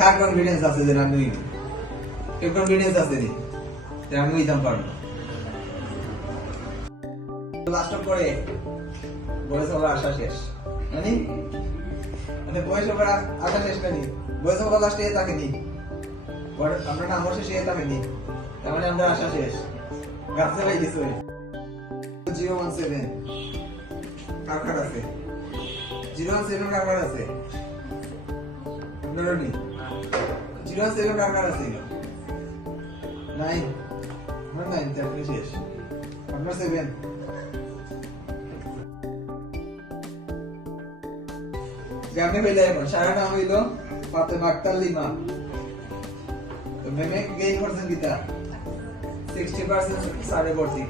কার confidence আছে যে আমি উইনি? কেউ কনফিডেন্স আছে নি যে আমি উইতাম পারবো? লাস্ট পরে বয়স হবার আশা শেষ, মানে বয়স হবার আশা শেষ নানি, বয়স হবার লাস্টে থাকেনি, আমরা নাম শেষে থাকেনি, তার মানে আমরা আশা শেষ, গাছে হয়ে গেছে। 017 কার আছে? 017 কার আছে? 017 কার আছে? 9 আমার 9 তারপরে শেষ, আপনার 7 গ্রামে হইলে এখন সারা নাম হইল ফাতেমা আক্তার লিমা। তো মেমে গেইন করছেন কিতা 60% সাড়ে 40।